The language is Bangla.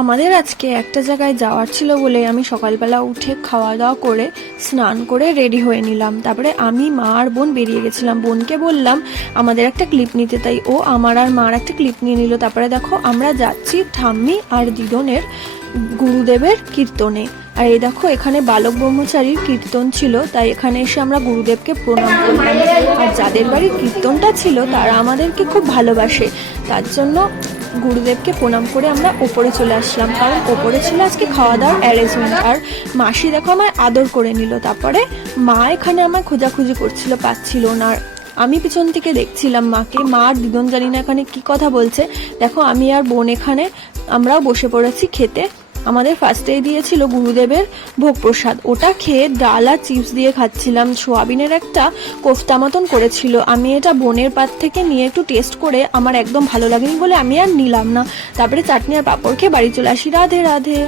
আমাদের আজকে একটা জায়গায় যাওয়ার ছিল বলে আমি সকালবেলা উঠে খাওয়া দাওয়া করে স্নান করে রেডি হয়ে নিলাম। তারপরে আমি, মা আর বোন বেরিয়ে গেছিলাম। বোনকে বললাম আমাদের একটা ক্লিপ নিতে, তাই ও আমার আর মার একটা ক্লিপ নিয়ে নিল। তারপরে দেখো আমরা যাচ্ছি ঠাম্মি আর দিদনের গুরুদেবের কীর্তনে। আর এই দেখো এখানে বালক ব্রহ্মচারীর কীর্তন ছিল, তাই এখানে এসে আমরা গুরুদেবকে প্রণাম করলাম। আর যাদের বাড়ির কীর্তনটা ছিল তারা আমাদেরকে খুব ভালোবাসে, তার জন্য গুরুদেবকে প্রণাম করে আমরা ওপরে চলে আসলাম, কারণ ওপরে ছিল আজকে খাওয়া দাওয়ার অ্যারেঞ্জমেন্ট। আর মাসি দেখো আমার আদর করে নিল। তারপরে মা এখানে আমার খোঁজাখুঁজি করছিল, পাচ্ছিল না। আর আমি পিছন থেকে দেখছিলাম মাকে। মা আর দিদন জানি না এখানে কি কথা বলছে। দেখো আমি আর বোন এখানে আমরাও বসে পড়েছি খেতে। আমাদের ফার্স্টেই দিয়েছিল গুরুদেবের ভোগ প্রসাদ, ওটা খেয়ে ডাল আর চিপস দিয়ে খাচ্ছিলাম। সোয়াবিনের একটা কোফতা মতন করেছিল, আমি এটা বোনের পাত থেকে নিয়ে একটু টেস্ট করে আমার একদম ভালো লাগেনি বলে আমি আর নিলাম না। তারপরে চাটনি আর পাঁপড় খেয়ে বাড়ি চলে আসি। রাধে রাধে।